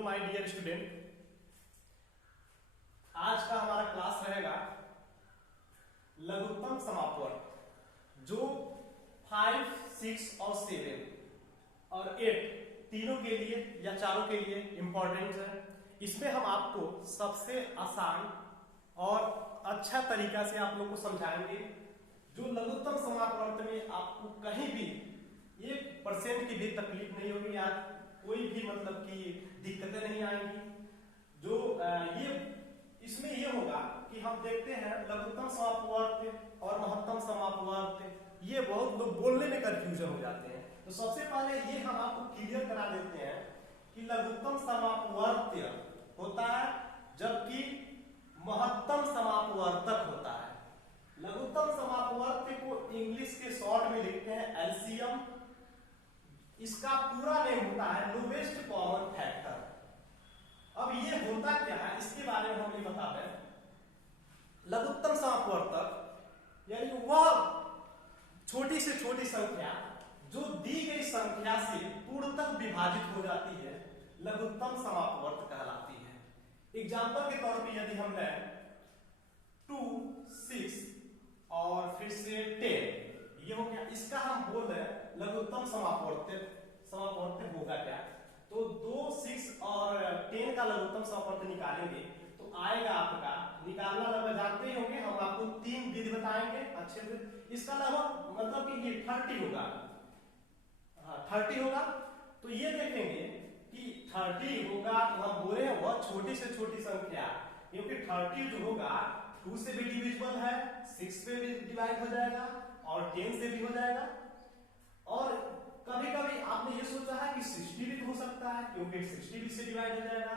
Hello my dear student, आज का हमारा क्लास रहेगा लघुत्तम समापवर्त जो 5, 6 और 7 और 8 तीनों के लिए या चारों के लिए इंपॉर्टेंट है। इसमें हम आपको सबसे आसान और अच्छा तरीका से आप लोग को समझाएंगे जो लघुत्तम समापवर्त में आपको कहीं भी 1% की भी तकलीफ नहीं होगी या कोई भी मतलब कि दिक्कतें नहीं आएंगी। जो ये इसमें ये होगा कि हम देखते हैं लघुत्तम समापवर्त और महत्तम समापवर्त, ये बहुत लोग बोलने में कंफ्यूजन हो जाते हैं। तो सबसे पहले ये हम आपको क्लियर करा देते हैं कि लघुत्तम समापवर्त होता है जबकि महत्तम समापवर्तक होता है। लघुत्तम समापवर्त को इंग्लिश के शॉर्ट में लिखते हैं एलसीएम। इसका पूरा नेम होता है लोवेस्ट कॉमन फैक्टर। अब ये होता क्या है इसके बारे में हम ये बता दें। लघुत्तम समापवर्तक यानी वह छोटी से छोटी संख्या जो दी गई संख्या से पूर्णतः विभाजित हो जाती है, लघुत्तम समापवर्त कहलाती है। एग्जाम्पल के तौर पे यदि हम लें 2, 6 और फिर से 10, ये हो गया। इसका हम बोल रहे हैं लघुत्तम समापवर्त होगा क्या। तो 2, 6 और 10 का लघुत्तम समापवर्त निकालेंगे तो आएगा आपका, निकालना लगभग जानते ही होंगे, हम आपको 3 विधि बताएंगे अच्छे से। इसका लगभग मतलब कि ये 30 होगा। हाँ 30 होगा। तो ये देखेंगे कि 30 होगा तो हम बोले हैं वह छोटी से छोटी संख्या, क्योंकि 30 जो होगा 2 से भी डिविजिबल है, 6 से भी डिवाइड हो जाएगा और 10 से भी हो जाएगा। और कभी कभी आपने ये सोचा है कि 60 भी हो सकता है क्योंकि 60 भी से डिवाइड हो जाएगा,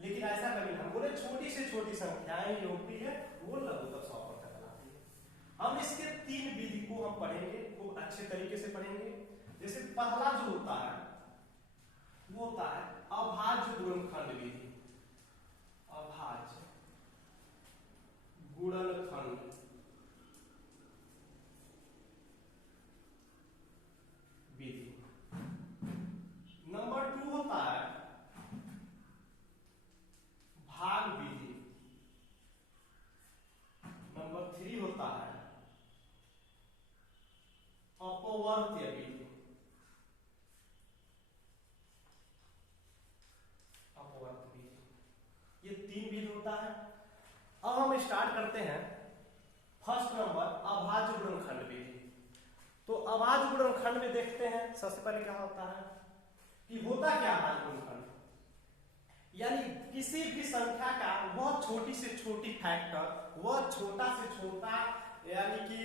लेकिन ऐसा कभी हम बोले छोटी से छोटी संख्याएं जो होती है वो लघुत्तम समापवर्त कहलाती है। हम इसके 3 विधि को हम पढ़ेंगे, खूब अच्छे तरीके से पढ़ेंगे। जैसे पहला जो होता है वो होता है अभाज्य गुणनखंड विधि। अभाज्य गुणनखंड विधि। नंबर 2 होता है भाग विधि। नंबर 3 होता है अपवर्त्य विधि। अपवर्त्य विधि, ये 3 विधि होता है। अब हम स्टार्ट करते हैं फर्स्ट नंबर अभाज्य गुणनखंड विधि। तो अभाज्य गुणनखंड में देखते हैं सबसे पहले क्या होता है कि होता क्या अभाज्य गुणनखंड, यानी किसी भी संख्या का वह छोटी से छोटी फैक्टर, वह छोटा से छोटा यानी कि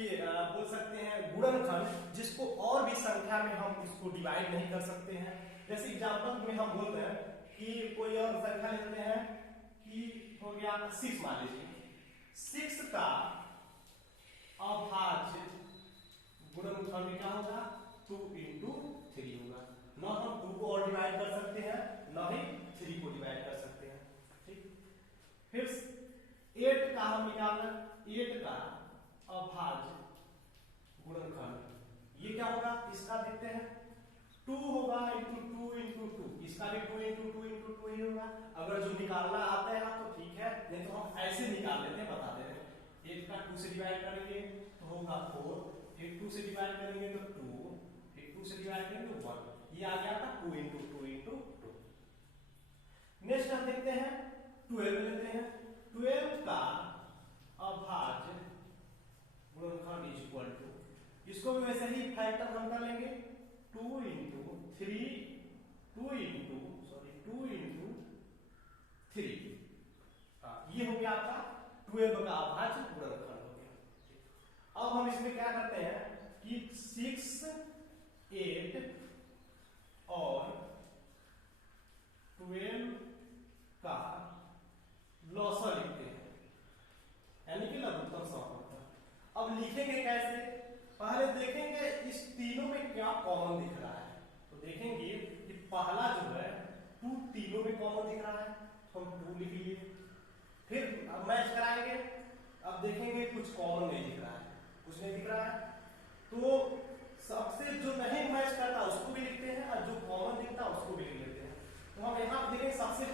बोल सकते हैं गुणनखंड जिसको और भी संख्या में हम इसको डिवाइड नहीं कर सकते हैं। जैसे एग्जांपल में हम बोल रहे हैं कि कोई और संख्या लेते हैं कि हो गया 6, मान लीजिए 6 का अभाज्य गुणनखंड क्या होगा 2 into 3 होगा। न हम 2 को और डिवाइड कर सकते हैं न ही 3 को डिवाइड कर सकते हैं। ठीक, फिर 8 का हम निकालना, 8 का अभाज्य गुणनखंड ये क्या होगा, इसका देखते हैं 2 होगा into 2 into 2, इसका भी 2 into 2 into 2 ही होगा। अगर जो निकालना आता है तो ठीक है, नहीं तो हम ऐसे निकाल लेते हैं, बता दे रहे हैं। 8 का 2 से डिवाइड करेंगे तो होगा 4, फिर 2 से डिवाइड करेंगे तो 2, फिर 2 से डिवाइड करेंगे तो 1। ये आ गया था 2 into 2 into 2। नेक्स्ट हम देखते हैं 12 लेते हैं। 12 का अभाज्य गुणनखंड इज इक्वल टू, इसको भी वैसे ही फैक्टर हम कर लेंगे 2 into 3, 2 into 3। ये हो गया आपका 12 का अभाज्य गुणनखंड हो गया। अब हम इसमें क्या करते हैं कि 6, 8 और 12 का लॉसर लिखते हैं, यानी कि लघुत्तम समापवर्तक। अब लिखेंगे कैसे, पहले देखेंगे इस तीनों में क्या कॉमन दिख रहा है। तो देखेंगे कि पहला जो है 2 तीनों में कॉमन दिख रहा है तो हम 2 लिख लिए। फिर अब मैच कराएंगे, अब देखेंगे कुछ कॉमन नहीं दिख रहा है, कुछ नहीं दिख रहा है तो सबसे जो नहीं मैच करता उसको भी लिखते हैं और जो कॉमन दिखता है उसको भी लिख लेते हैं। तो हम यहाँ देखेंगे सबसे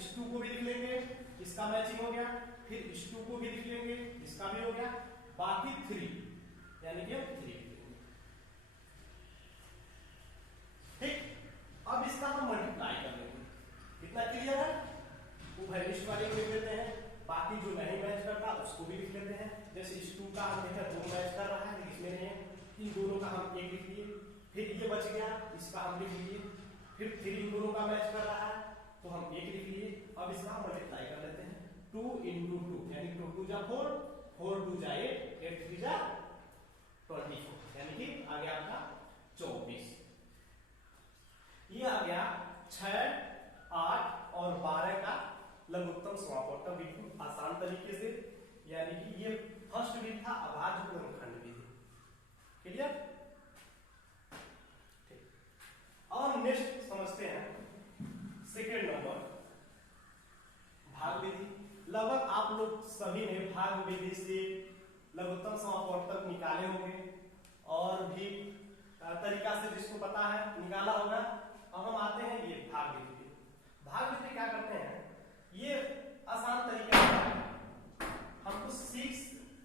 इस 2 को भी लिख लेंगे, इसका मैचिंग हो गया, फिर इस 2 को भी लिख लेंगे, इसका भी हो गया, बाकी 3 यानी कि 3 ठीक। अब इसका हम मल्टीप्लाई कर लेंगे, कितना क्लियर है? उभय निष्ठ वाले को लिख लेते हैं, बाकी जो नहीं मैच करता उसको भी लिख लेते हैं। जैसे इस 2 का हम देखा 2 मैच कर रहा है लेकिन इसमें नहीं है, इन दोनों का हम 1 लिख लिए, फिर ये बच गया, इसका हम लिख लिए, फिर 3 इन दोनों का मैच कर रहा है तो हम 1 लिख लिए। अब इसका हम मल्टीप्लाई कर लेते हैं, 2 × 2 यानी 2 2 जा 4, 4 2 जा 8, 8 3 जा 24 यानी कि आ गया आपका 24। ये आ गया 6, 8 और 12 का लघुत्तम समापवर्तक बिल्कुल आसान तरीके से, यानी कि ये फर्स्ट भी था, अभाज्य गुणनखंड भी थी। क्लियर? ठीक। और नेक्स्ट समझते हैं सेकेंड नंबर भाग विधि। लगभग आप लोग सभी ने भाग विधि से लघुत्तम समापवर्तक निकाले होंगे और भी तरीका से जिसको पता है निकाला होगा। अब हम आते हैं ये भाग विधि पे। भाग विधि क्या करते हैं, ये आसान तरीका है, हमको 6,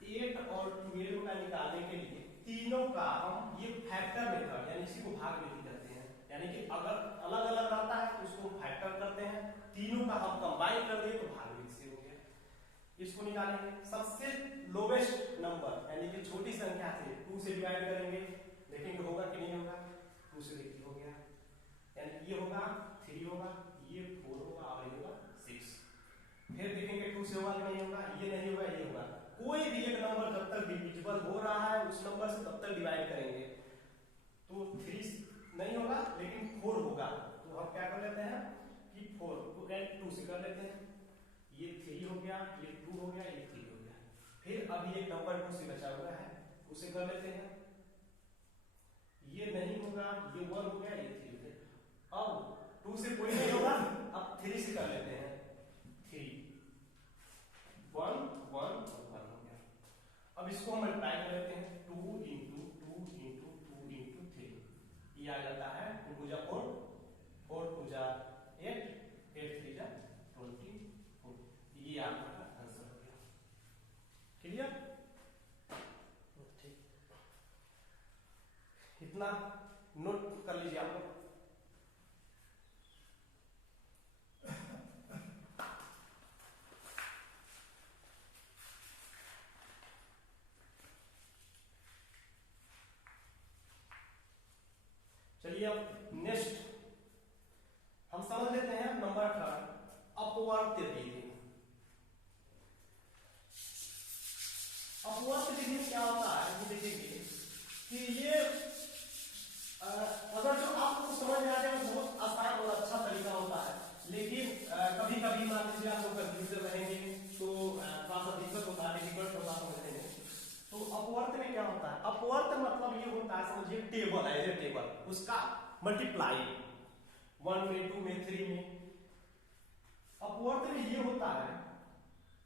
8 और 12 का निकालने के लिए तीनों का हम ये फैक्टर मेथड यानी इसी को भाग विधि कहते हैं, यानी कि अगर अलग अलग रहता है तो उसको फैक्टर करते हैं, तीनों का हम कंबाइन कर दिए तो भाग विधि से हो गया। इसको निकालेंगे, सबसे लोवेस्ट नंबर यानी कि छोटी संख्या से 2 से डिवाइड करेंगे, देखेंगे होगा कि नहीं होगा। 2 से देखिए हो गया, यानी ये होगा 3 होगा, ये 4 होगा और ये होगा 6। फिर देखेंगे 2 से होगा कि नहीं होगा, ये नहीं होगा, ये होगा। कोई भी एक नंबर जब तक डिविजिबल हो रहा है उस नंबर से तब तक डिवाइड करेंगे, तो 3 नहीं होगा लेकिन 4 होगा, तो हम क्या कर लेते हैं कि 4 को 2 से कर लेते हैं, ये 3 हो गया, ये 2 हो गया, ये 3 हो गया। फिर अभी एक नंबर 2 से बचा हुआ है उसे कर लेते हैं, ये नहीं होगा, ये 1 हो गया, ये 3 हो गया। अब 2 से कोई नहीं होगा, अब 3 से कर लेते हैं, 3 1 1 और 1 हो गया। अब इसको हम मल्टीप्लाई कर लेते हैं, 2 × 2 × 2 × 3, ये आ जाता है 2 2 जा 4, 4 2 जा 8, 8 3 जा 24, ये आपका आंसर हो गया। क्लियर? ठीक, इतना नोट कर लीजिए आप लोग। चलिए अब नेक्स्ट हम समझ लेते हैं नंबर 3 अपवर्त विधि। अपवर्त विधि क्या होता है ये देखेंगे कि ये अगर जो आपको समझ में आ जाए तो बहुत आसान और अच्छा तरीका होता है, लेकिन कभी कभी मान लीजिए आप लोग कंफ्यूजन रहेंगे तो थोड़ा सा दिक्कत होता है, डिफिकल्ट होगा समझने में। तो अपवर्त में क्या होता है, अपवर्त मतलब ये होता है, समझिए टेबल है, ये टेबल उसका मल्टीप्लाई 1 में 2 में 3 में। अपवर्त में ये होता है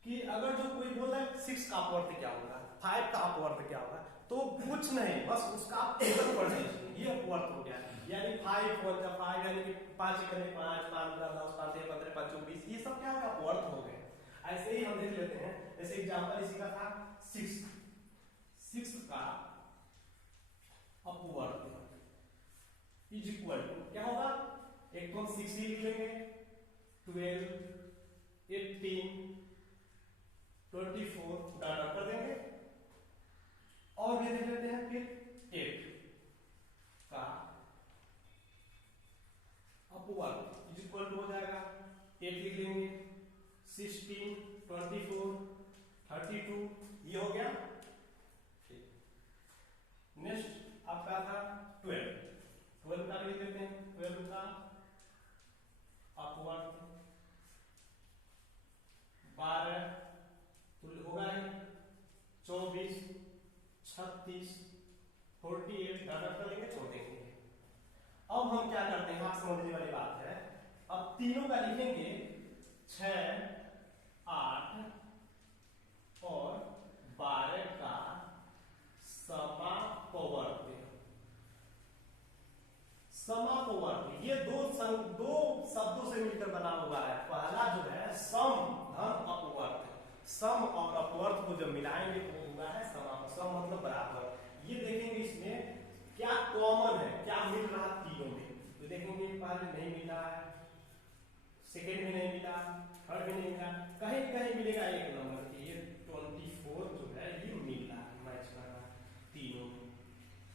कि अगर जो कोई बोल रहा है 6 का अपवर्त क्या होगा, 5 का अपवर्त क्या होगा, तो कुछ नहीं, बस उसका आप टेबल पढ़ लीजिए, ये अपवर्त हो गया। यानी 5 1 जा 5 यानी कि 5 × 5 5 × 10 5 × 15 5 24, ये सब क्या होगा, अपवर्त हो गए। ऐसे ही हम देख लेते हैं, जैसे एग्जांपल इसी का था 6 का अपवर्त इज इक्वल टू क्या होगा, एक तो हम 6 ही लिख लेंगे, 12 18 24 डाटा कर देंगे, और ये देख लेते हैं फिर 8 का अपवर्त इज इक्वल टू हो जाएगा, 8 लिख लेंगे, 16 24 32, ये हो गया। नेक्स्ट आपका था 12 का भी लिख लेते हैं, 12 का अपवर्त 12 तो होगा 24 36 48 डाटा कर लेंगे, छोड़ देंगे। अब हम क्या करते हैं, आप समझने वाली बात है, अब तीनों का लिखेंगे 6 8 और 12 का समापवर्त। समापवर्त ये दो शब्दों से मिलकर बना हुआ है। पहला जो सम धन अपवर्थ। सम और अपवर्थ को जब मिलाएंगे तो वो हुआ है समापन। सम मतलब बराबर। ये देखेंगे इसमें क्या कॉमन है, क्या मिल रहा तीनों में, तो देखेंगे पहले नहीं मिला है, सेकेंड में नहीं मिला, थर्ड में नहीं मिला, कहीं कहीं मिलेगा एक नंबर की। ये 24 जो है ये मिल रहा है, मैच कर रहा है तीनों में,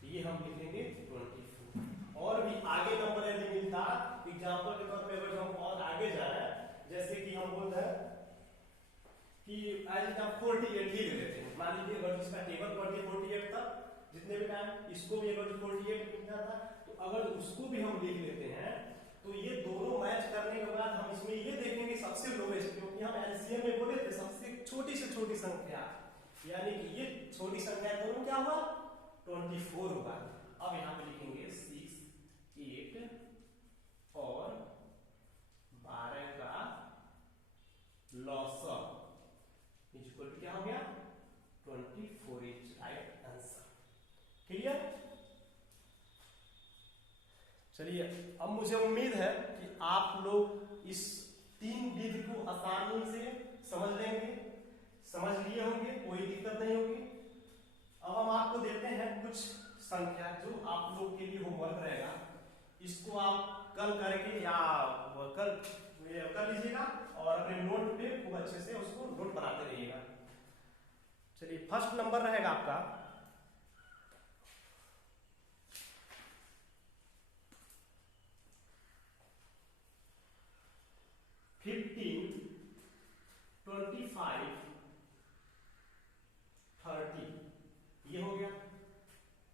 ये हम लिखेंगे 24। और भी आगे नंबर यदि मिलता, एग्जाम्पल के तौर पे अगर हम और आगे जा रहे हैं, जैसे कि हम बोल रहे हैं कि आज हम 48 ही ले लेते हैं। मान लीजिए अगर इसका टेबल पढ़ दिए 48 तक जितने भी टाइम, इसको भी अगर 48 मिल जाता, तो अगर उसको भी हम लिख लेते हैं तो ये दोनों मैच करने के बाद हम इसमें ये देखेंगे सबसे लोवेस्ट, क्योंकि हम एलसीएम में बोले थे सबसे छोटी से छोटी संख्या, यानी कि ये छोटी संख्या दोनों क्या हुआ 24 होगा। अब यहाँ पे लिखेंगे 6, 8 और 12 का लॉसअप इक्वल टू क्या हो गया 24 इज राइट आंसर। क्लियर? चलिए, अब मुझे उम्मीद है कि आप लोग इस 3 विधि को आसानी से समझ लेंगे, समझ लिए होंगे, कोई दिक्कत नहीं होगी। अब हम आपको देते हैं कुछ संख्या जो आप लोग के लिए होमवर्क रहेगा, इसको आप कल करके या कल कर लीजिएगा और अपने नोट पे खूब अच्छे से उसको नोट बनाते रहिएगा। चलिए, फर्स्ट नंबर रहेगा आपका 15, 25, 30, ये हो गया।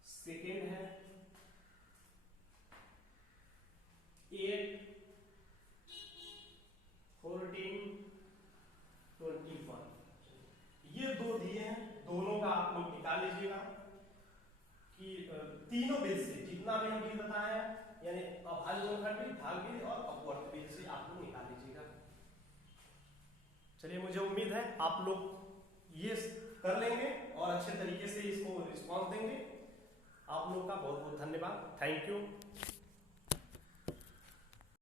सेकेंड है 8, 14, 21, ये दो दिए हैं, दोनों का आप लोग निकाल लीजिएगा कि तीनों बेस से जितना भी हम भी बताया यानी भाग भी और अपवर्त बेस से आप लोग निकाल लीजिएगा। चलिए, मुझे उम्मीद है आप लोग ये कर लेंगे और अच्छे तरीके से इसको रिस्पॉन्स देंगे। आप लोग का बहुत बहुत धन्यवाद। Thank you.